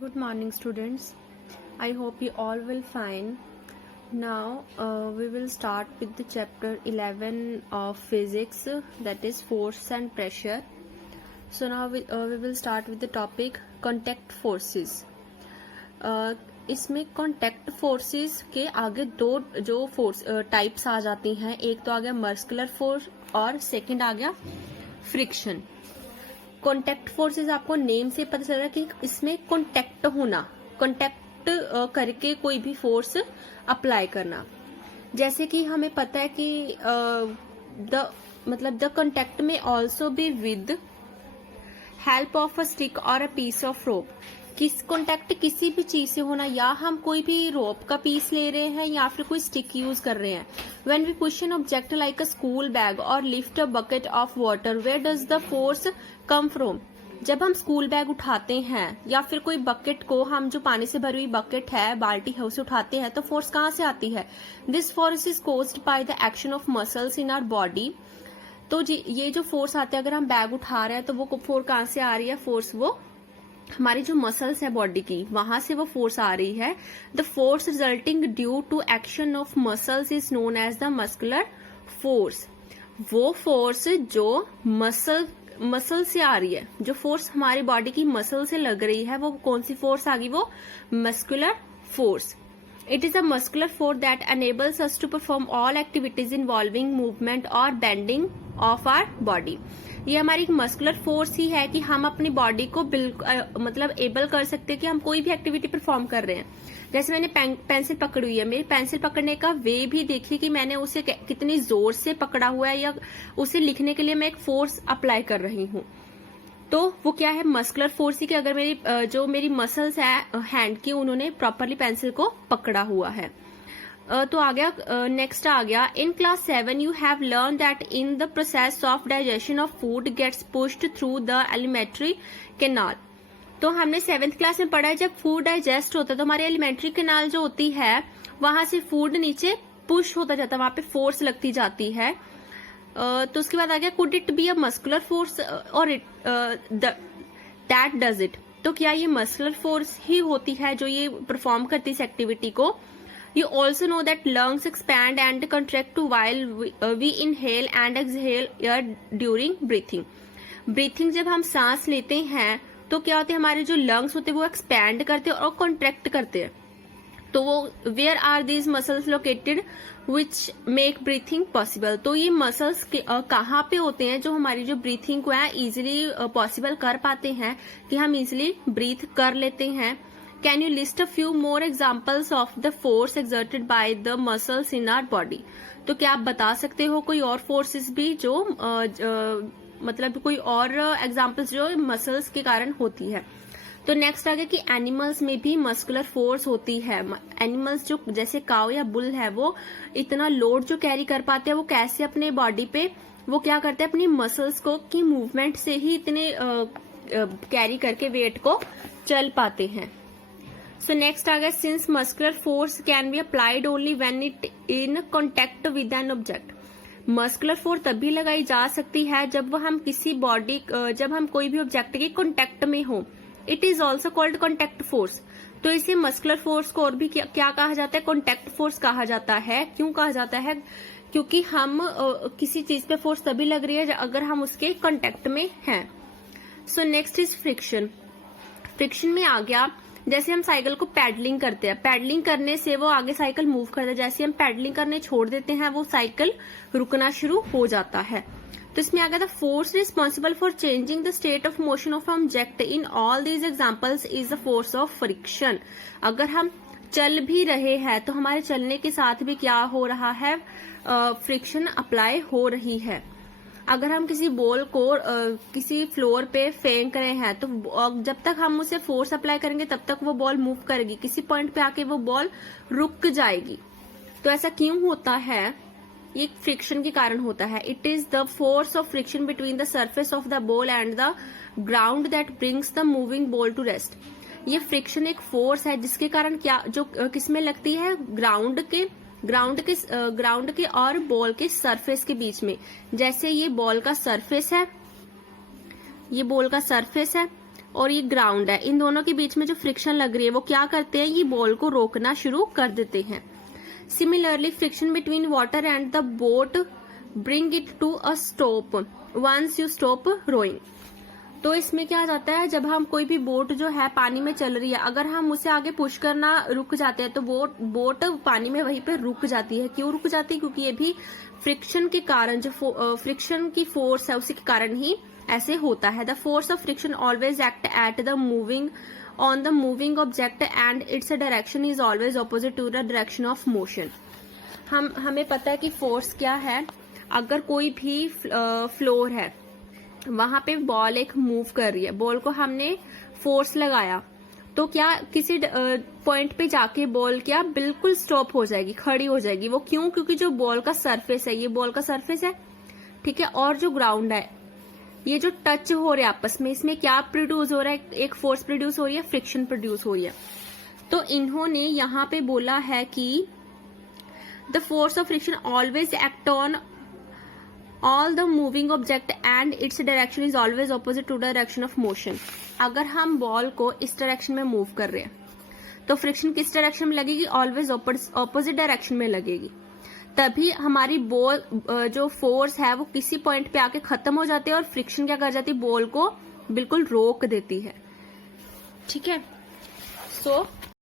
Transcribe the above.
Good morning, students. I hope you all will fine. Now we will start with the chapter 11 of physics, that is force and pressure. So now we will start with the topic contact forces. इसमें contact forces के आगे दो जो force types आ जाती हैं. एक तो आ गया मस्कुलर फोर्स और सेकंड आ गया फ्रिक्शन. कॉन्टैक्ट फोर्सेस आपको नेम से पता चल रहा है कि इसमें कॉन्टैक्ट होना, कॉन्टैक्ट करके कोई भी फोर्स अप्लाई करना. जैसे कि हमें पता है कि द कॉन्टैक्ट में also be with help of a stick और अ पीस ऑफ रोप. किस कॉन्टैक्ट किसी भी चीज से होना, या हम कोई भी रोप का पीस ले रहे हैं या फिर कोई स्टिक यूज कर रहे हैं. When we push an object like a school bag or lift a bucket of water, where does the force come from. जब हम स्कूल बैग उठाते हैं या फिर कोई बकेट को, हम जो पानी से भरी हुई बकेट है, बाल्टी है, उसे उठाते हैं, तो फोर्स कहाँ से आती है. This force is caused by the action of muscles in our body. तो ये जो फोर्स आते हैं, अगर हम बैग उठा रहे हैं तो वो फोर्स कहाँ से आ रही है. फोर्स वो हमारी जो मसल्स है बॉडी की, वहां से वो फोर्स आ रही है. The force resulting due to action of muscles is known as the muscular force. वो फोर्स जो मसल से आ रही है, जो फोर्स हमारी बॉडी की मसल से लग रही है, वो कौन सी फोर्स आ गई, वो muscular force. It is a muscular force that enables us to perform all activities involving movement or bending of our body. ये हमारी एक मस्कुलर फोर्स ही है कि हम अपनी बॉडी को मतलब एबल कर सकते हैं कि हम कोई भी एक्टिविटी परफॉर्म कर रहे हैं. जैसे मैंने पेंसिल पकड़ी हुई है, मेरी पेंसिल पकड़ने का वे भी देखिए कि मैंने उसे कितनी जोर से पकड़ा हुआ है, या उसे लिखने के लिए मैं एक फोर्स अप्लाई कर रही हूँ. तो वो क्या है, मस्कुलर फोर्स ही कि अगर मेरी मसल्स है हैंड की, उन्होंने प्रॉपरली पेंसिल को पकड़ा हुआ है. तो आ गया नेक्स्ट आ गया. In class 7 you have learn that in the process of digestion of food gets pushed through the alimentary canal. तो हमने 7th क्लास में पढ़ा है, जब फूड डाइजेस्ट होता है तो हमारी एलिमेंट्री कैनाल जो होती है, वहां से फूड नीचे पुश होता जाता है, वहां पे फोर्स लगती जाती है. तो उसके बाद आ गया, could it be a muscular force और दैट डज इट. तो क्या ये मस्कुलर फोर्स ही होती है जो ये परफॉर्म करती है इस एक्टिविटी को. You also know that lungs expand and contract while we inhale and exhale air during breathing. Breathing जब हम सांस लेते हैं तो क्या होते हैं, हमारे जो लंग्स होते हैं वो एक्सपैंड करते हैं और कॉन्ट्रैक्ट करते हैं. तो वो where are these muscles located which make breathing possible. तो ये मसल्स कहाँ पे होते हैं जो हमारी जो ब्रीथिंग को है इजिली पॉसिबल कर पाते हैं, कि हम इजिली ब्रीथ कर लेते हैं. Can you list a few more examples of the force exerted by the muscles in our body. तो क्या आप बता सकते हो कोई और फोर्सेस भी जो मतलब कोई और एग्जाम्पल्स जो मसल्स के कारण होती है. तो नेक्स्ट आ गया कि एनिमल्स में भी मस्कुलर फोर्स होती है. एनिमल्स जो जैसे काऊ या बुल है, वो इतना लोड जो कैरी कर पाते हैं, वो कैसे अपने बॉडी पे वो क्या करते हैं, अपनी मसल्स को की मूवमेंट से ही इतने कैरी करके वेट को चल पाते हैं. सो नेक्स्ट आ गया, since muscular force can be applied only when it in contact with an object. Muscular force तभी लगाई जा सकती है जब हम जब हम कोई भी ऑब्जेक्ट के कॉन्टेक्ट में हो. It is also called contact force. तो इसे मस्कुलर फोर्स को और भी क्या कहा जाता है, कॉन्टेक्ट फोर्स कहा जाता है. क्यों कहा जाता है, क्योंकि हम किसी चीज पे फोर्स तभी लग रही है अगर हम उसके कॉन्टेक्ट में हैं. So next is friction. Friction में आ गया, जैसे हम साइकिल को पैडलिंग करते हैं, पैडलिंग करने से वो आगे साइकिल मूव करता है, जैसे हम पैडलिंग करने छोड़ देते हैं वो साइकिल रुकना शुरू हो जाता है. तो इसमें आ गया, the force responsible for changing the state of motion of object in all these examples is the force of friction. अगर हम चल भी रहे हैं तो हमारे चलने के साथ भी क्या हो रहा है, फ्रिक्शन अप्लाई हो रही है. अगर हम किसी बॉल को किसी फ्लोर पे फेंक रहे हैं तो जब तक हम उसे फोर्स अप्लाई करेंगे तब तक वो बॉल मूव करेगी, किसी पॉइंट पे आके वो बॉल रुक जाएगी. तो ऐसा क्यों होता है, ये फ्रिक्शन के कारण होता है. It is the force of friction between the surface of the ball and the ground that brings the moving ball to rest. ये फ्रिक्शन एक फोर्स है जिसके कारण क्या जो किसमें लगती है, ग्राउंड के और बॉल के सरफेस के बीच में. जैसे ये बॉल का सरफेस है, और ये ग्राउंड है, इन दोनों के बीच में जो फ्रिक्शन लग रही है वो क्या करते हैं, ये बॉल को रोकना शुरू कर देते हैं। Similarly friction between water and the boat bring it to a stop once you stop rowing. तो इसमें क्या आ जाता है, जब हम कोई भी बोट जो है पानी में चल रही है, अगर हम उसे आगे पुश करना रुक जाते हैं तो बोट पानी में वहीं पे रुक जाती है। क्यों रुक जाती है, क्योंकि ये भी फ्रिक्शन के कारण, जो फ्रिक्शन की फोर्स है उसी के कारण ही ऐसे होता है। The force of friction always act at the moving on the moving object and its direction is always opposite to the direction of motion. हमें पता है कि फोर्स क्या है। अगर कोई भी फ्लोर है, वहां पे बॉल एक मूव कर रही है, बॉल को हमने फोर्स लगाया तो क्या किसी पॉइंट पे जाके बॉल क्या बिल्कुल स्टॉप हो जाएगी, खड़ी हो जाएगी। वो क्यों, क्योंकि जो बॉल का सरफेस है, ये बॉल का सरफेस है, ठीक है, और जो ग्राउंड है, ये जो टच हो रहे हैं आपस में, इसमें क्या प्रोड्यूस हो रहा है, एक फोर्स प्रोड्यूस हो रही है, फ्रिक्शन प्रोड्यूस हो रही है। तो इन्होंने यहाँ पे बोला है कि the force of friction always act on all the moving object and its direction is always opposite to direction of motion. अगर हम बॉल को इस डायरेक्शन में मूव कर रहे हैं तो फ्रिक्शन किस डायरेक्शन में लगेगी, ऑलवेज ऑपोजिट डायरेक्शन में लगेगी। तभी हमारी बॉल जो फोर्स है वो किसी पॉइंट पे आके खत्म हो जाती है और फ्रिक्शन क्या कर जाती है, बॉल को बिल्कुल रोक देती है। ठीक है, सो